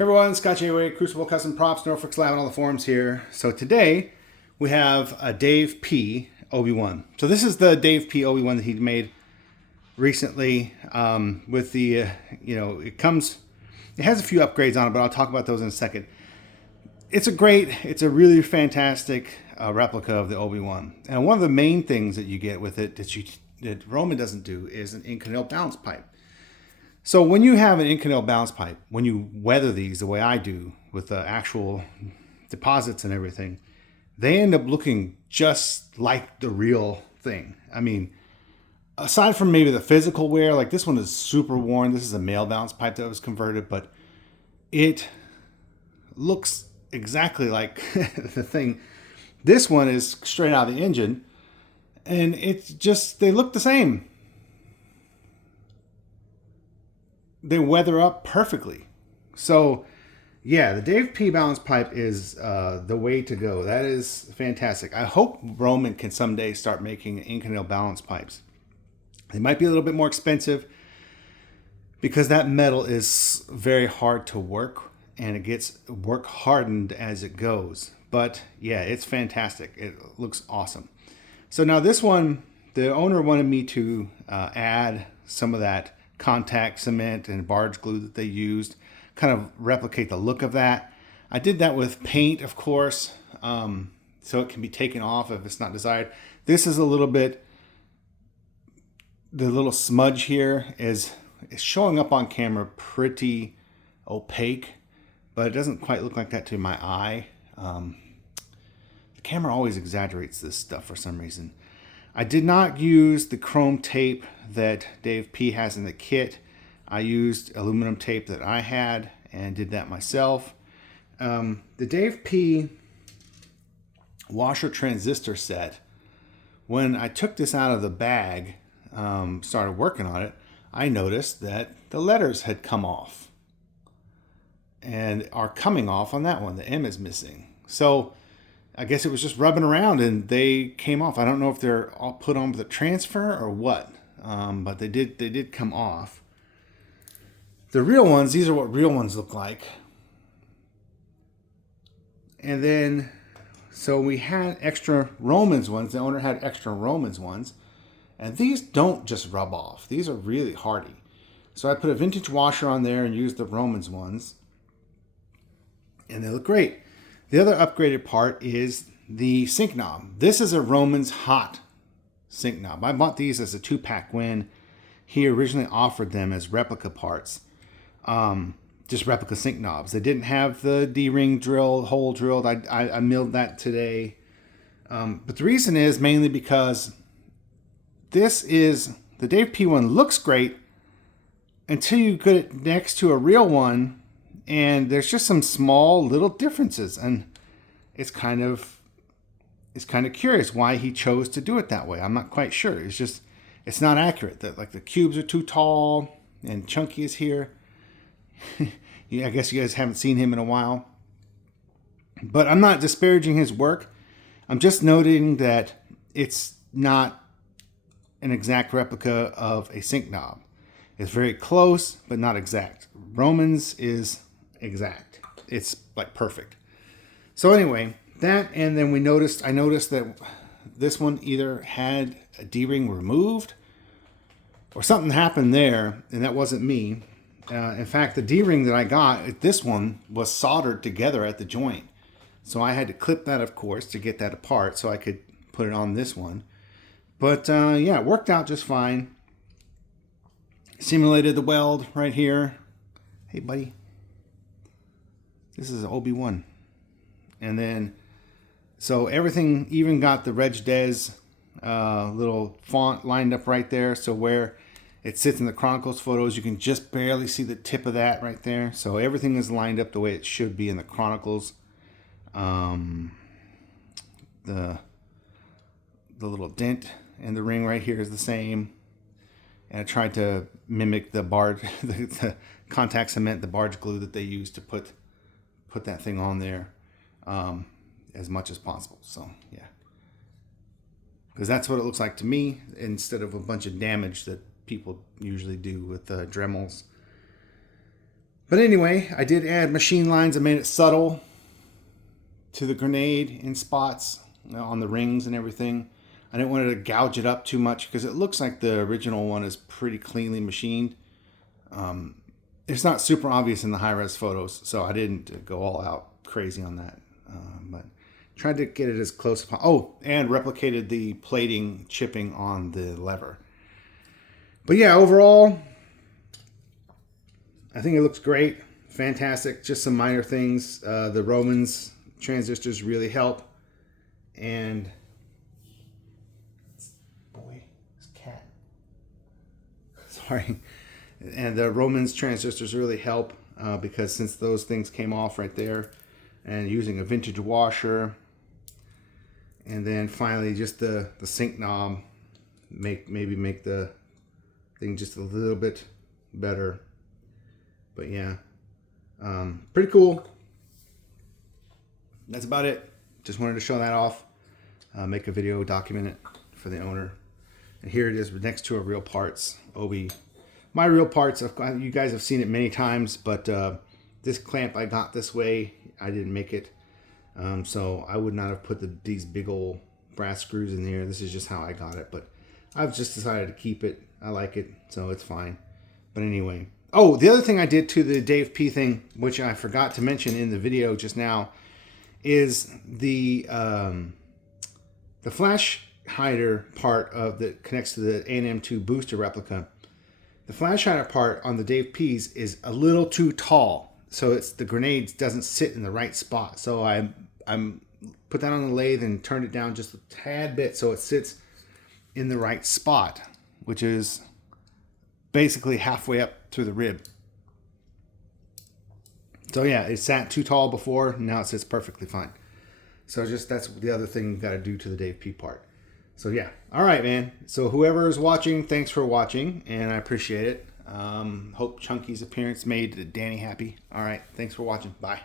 Hey everyone, Scott J. Crucible Custom Props, Norfolk Lab, and all the forums here. So today we have a Dave P. OB1. So this is the Dave P. OB1 that he made recently with the, it has a few upgrades on it, but I'll talk about those in a second. It's a really fantastic replica of the OB1. And one of the main things that you get with it that Roman doesn't do is an inconel balance pipe. So when you have an inconel balance pipe, when you weather these the way I do with the actual deposits and everything, they end up looking just like the real thing. I mean, aside from maybe the physical wear, like this one is super worn. This is a male balance pipe that was converted, but it looks exactly like the thing. This one is straight out of the engine, and they look the same. They weather up perfectly. So yeah, the Dave P balance pipe is the way to go. That is fantastic. I hope Roman can someday start making inconel balance pipes. They might be a little bit more expensive because that metal is very hard to work and it gets work hardened as it goes. But yeah, it's fantastic. It looks awesome. So now this one, the owner wanted me to add some of that contact cement and barge glue that they used, kind of replicate the look of that. I did that with paint, of course, so it can be taken off if it's not desired. This is a little bit, the little smudge here is showing up on camera pretty opaque, but it doesn't quite look like that to my eye. The camera always exaggerates this stuff for some reason. I did not use the chrome tape that Dave P has in the kit. I used aluminum tape that I had and did that myself. The Dave P washer transistor set, when I took this out of the bag, started working on it, I noticed that the letters had come off and are coming off on that one. The M is missing. So I guess it was just rubbing around and they came off. I don't know if they're all put on with a transfer or what, but they did come off. The real ones, these are what real ones look like. And then, so we had extra Romans ones. The owner had extra Romans ones. And these don't just rub off. These are really hardy. So I put a vintage washer on there and used the Romans ones. And they look great. The other upgraded part is the sink knob. This is a Romans hot sink knob. I bought these as a 2-pack when he originally offered them as replica parts. Just replica sink knobs. They didn't have the D-ring drill, hole drilled. I milled that today. But the reason is mainly because the Dave P one looks great until you get it next to a real one. And there's just some small little differences, and it's kind of curious why he chose to do it that way. I'm not quite sure. It's not accurate. That like the cubes are too tall and Chunky is here. Yeah, I guess you guys haven't seen him in a while, but I'm not disparaging his work. I'm just noting that it's not an exact replica of a sink knob. It's very close, but not exact. Romans is exact. It's like perfect. So anyway, that, and then I noticed that this one either had a D-ring removed or something happened there, and that wasn't me. In fact, the D-ring that I got, this one was soldered together at the joint. So I had to clip that, of course, to get that apart so I could put it on this one. But yeah, it worked out just fine. Simulated the weld right here. Hey, buddy. This is an OB1. And then, so everything, even got the regz little font lined up right there. So where it sits in the Chronicles photos, you can just barely see the tip of that right there. So everything is lined up the way it should be in the Chronicles. The little dent in the ring right here is the same. And I tried to mimic the barge, the contact cement, the barge glue that they use to put that thing on there as much as possible. So yeah, because that's what it looks like to me, instead of a bunch of damage that people usually do with Dremels. But anyway, I did add machine lines. I made it subtle to the grenade in spots, you know, on the rings and everything. I didn't want to gouge it up too much because it looks like the original one is pretty cleanly machined. It's not super obvious in the high-res photos, so I didn't go all out crazy on that. But tried to get it as close as possible. Oh, and replicated the plating chipping on the lever. But yeah, overall, I think it looks great. Fantastic. Just some minor things. The Romans transistors really help. And boy, this cat. Sorry. And the Romans transistors really help because since those things came off right there, and using a vintage washer, and then finally just the sync knob maybe make the thing just a little bit better. But yeah, pretty cool. That's about it. Just wanted to show that off, make a video, document it for the owner. And here it is next to a real parts Obi. My real parts, you guys have seen it many times, but this clamp I got this way. I didn't make it, so I would not have put these big old brass screws in here. This is just how I got it, but I've just decided to keep it. I like it, so it's fine. But anyway, oh, the other thing I did to the Dave P thing, which I forgot to mention in the video just now, is the flash hider part that connects to the A&M2 booster replica. The flash hider part on the Dave P's is a little too tall, so the grenade doesn't sit in the right spot. So I put that on the lathe and turned it down just a tad bit so it sits in the right spot, which is basically halfway up through the rib. So yeah, it sat too tall before, now it sits perfectly fine. So that's the other thing you got to do to the Dave P part. So yeah, all right, man. So whoever is watching, thanks for watching, and I appreciate it. Hope Chunky's appearance made Danny happy. All right, thanks for watching. Bye.